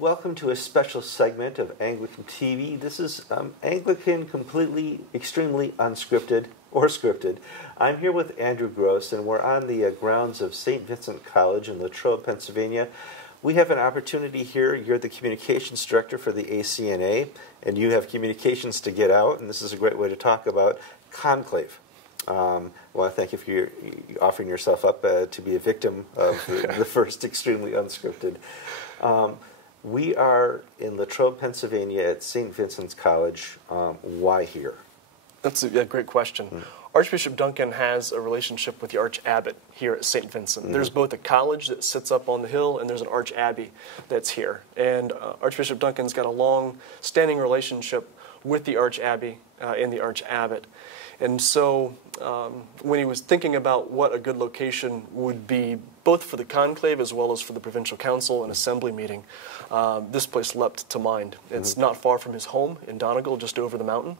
welcome to a special segment of Anglican TV. This is Anglican completely, extremely unscripted or scripted. I'm here with Andrew Gross, and we're on the grounds of St. Vincent College in Latrobe, Pennsylvania. We have an opportunity here. You're the communications director for the ACNA, and you have communications to get out, and this is a great way to talk about Conclave. I want to thank you for offering yourself up to be a victim of the first extremely unscripted. We are in Latrobe, Pennsylvania at St. Vincent's College. Why here? That's a great question. Archbishop Duncan has a relationship with the Arch-Abbot here at St. Vincent. There's both a college that sits up on the hill and there's an Arch-Abbey that's here. And Archbishop Duncan's got a long-standing relationship with the Arch-Abbey and the Arch-Abbot. And so when he was thinking about what a good location would be, both for the conclave as well as for the provincial council and assembly meeting, this place leapt to mind. It's not far from his home in Donegal, just over the mountain,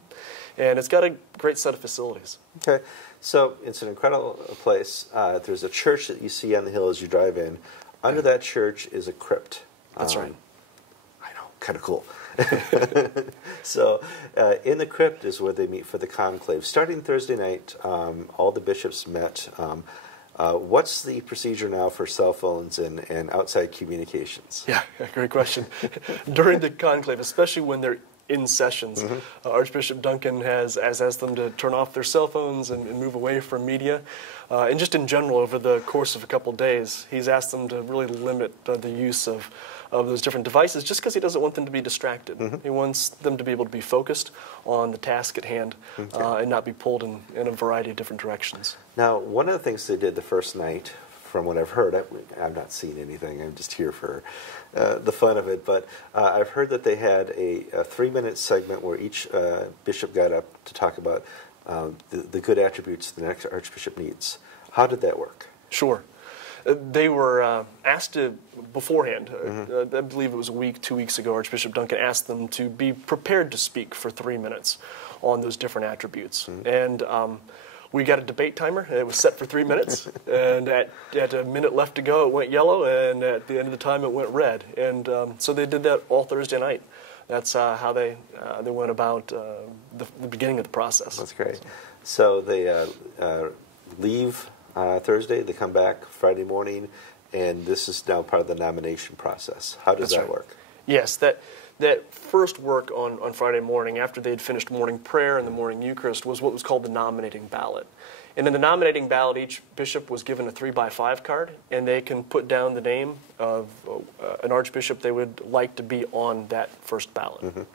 and it's got a great set of facilities. Okay, so it's an incredible place. There's a church that you see on the hill as you drive in. Under that church is a crypt. That's right. I know, kind of cool. So in the crypt is where they meet for the conclave. Starting Thursday night, all the bishops met. What's the procedure now for cell phones and outside communications? Yeah, great question. During the conclave, especially when they're in sessions, Archbishop Duncan has asked them to turn off their cell phones and move away from media. And just in general, over the course of a couple days, he's asked them to really limit the use of those different devices, just because he doesn't want them to be distracted. He wants them to be able to be focused on the task at hand and not be pulled in a variety of different directions. Now, one of the things they did the first night, from what I've heard, I've not seen anything, I'm just here for the fun of it, but I've heard that they had a 3-minute segment where each bishop got up to talk about the good attributes the next archbishop needs. How did that work? Sure. They were asked to, beforehand, I believe it was 2 weeks ago, Archbishop Duncan asked them to be prepared to speak for 3 minutes on those different attributes. And we got a debate timer. It was set for 3 minutes. And at a minute left to go, it went yellow. And at the end of the time, it went red. And so they did that all Thursday night. That's how they went about the beginning of the process. That's great. So they leave Thursday, they come back Friday morning, and this is now part of the nomination process. How does that work? Yes, that first work on Friday morning, after they had finished morning prayer and the morning Eucharist, was what was called the nominating ballot. And in the nominating ballot, each bishop was given a 3x5 card, and they can put down the name of an archbishop they would like to be on that first ballot.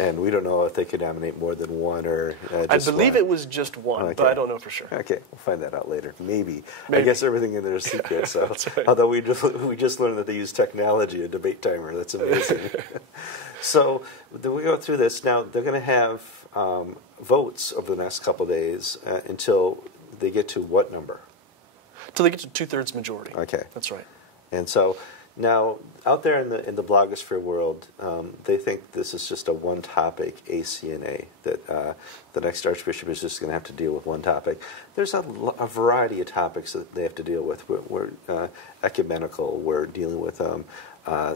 And we don't know if they could nominate more than one or just I believe it was just one, but I don't know for sure. Okay, we'll find that out later. Maybe. I guess everything in there is secret. So, right. Although we just learned that they use technology, a debate timer. That's amazing. So then we go through this. Now they're going to have votes over the next couple of days until they get to what number? Until they get to 2/3 majority. Okay, that's right. And so. Now, out there in the blogosphere world, they think this is just a one-topic ACNA, that the next archbishop is just going to have to deal with one topic. There's a variety of topics that they have to deal with. We're ecumenical. We're dealing with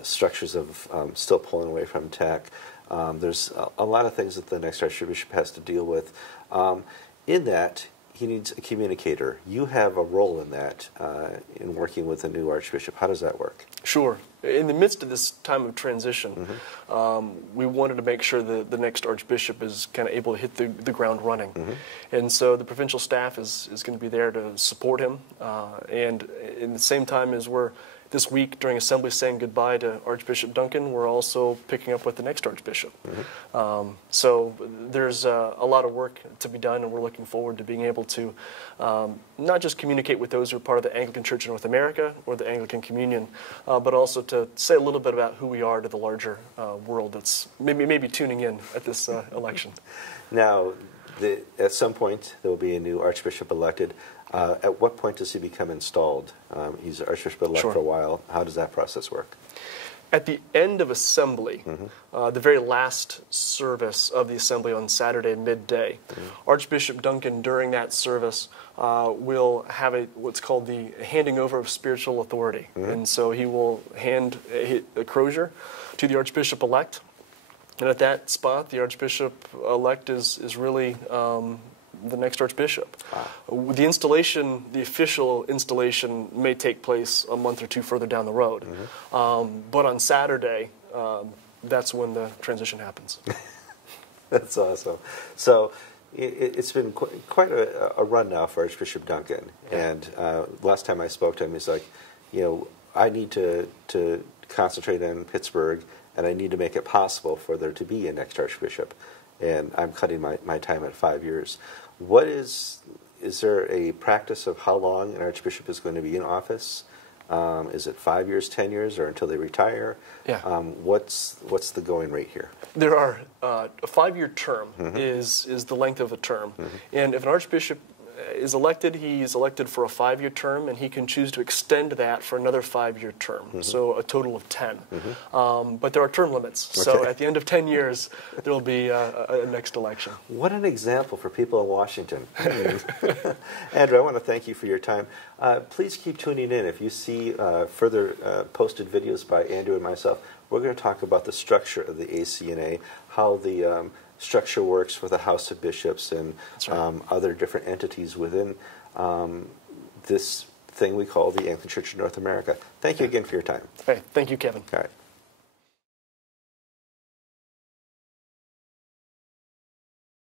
structures of still pulling away from tech. There's a lot of things that the next archbishop has to deal with. In that, he needs a communicator. You have a role in that, in working with a new archbishop. How does that work? Sure. In the midst of this time of transition, we wanted to make sure that the next archbishop is kind of able to hit the ground running. And so the provincial staff is going to be there to support him. And in the same time as we're this week during Assembly saying goodbye to Archbishop Duncan, we're also picking up with the next Archbishop. So there's a lot of work to be done, and we're looking forward to being able to not just communicate with those who are part of the Anglican Church in North America or the Anglican Communion, but also to say a little bit about who we are to the larger world that's maybe tuning in at this election. Now, at some point, there will be a new Archbishop elected. At what point does he become installed? He's Archbishop elect for a while. How does that process work? At the end of assembly, the very last service of the assembly on Saturday midday, Archbishop Duncan during that service will have what's called the handing over of spiritual authority. And so he will hand a crozier to the Archbishop-elect. And at that spot, the Archbishop-elect is really the next Archbishop. Wow. The official installation may take place a month or two further down the road. But on Saturday, that's when the transition happens. That's awesome. So it's been quite a run now for Archbishop Duncan. Yeah. And last time I spoke to him, he's like, I need to concentrate on Pittsburgh, and I need to make it possible for there to be a next Archbishop. And I'm cutting my time at 5 years. Is there a practice of how long an Archbishop is going to be in office? Is it 5 years, 10 years, or until they retire? Yeah. What's the going rate here? There are a 5-year term is the length of a term, and if an Archbishop is elected, he's elected for a 5-year term, and he can choose to extend that for another 5-year term, so a total of 10. But there are term limits, so at the end of 10 years, there will be a next election. What an example for people in Washington. Andrew, I want to thank you for your time. Please keep tuning in. If you see further posted videos by Andrew and myself, we're going to talk about the structure of the ACNA, how the structure works for the House of Bishops and other different entities within this thing we call the Anglican Church of North America. Thank you again for your time. Hey, thank you, Kevin. All right.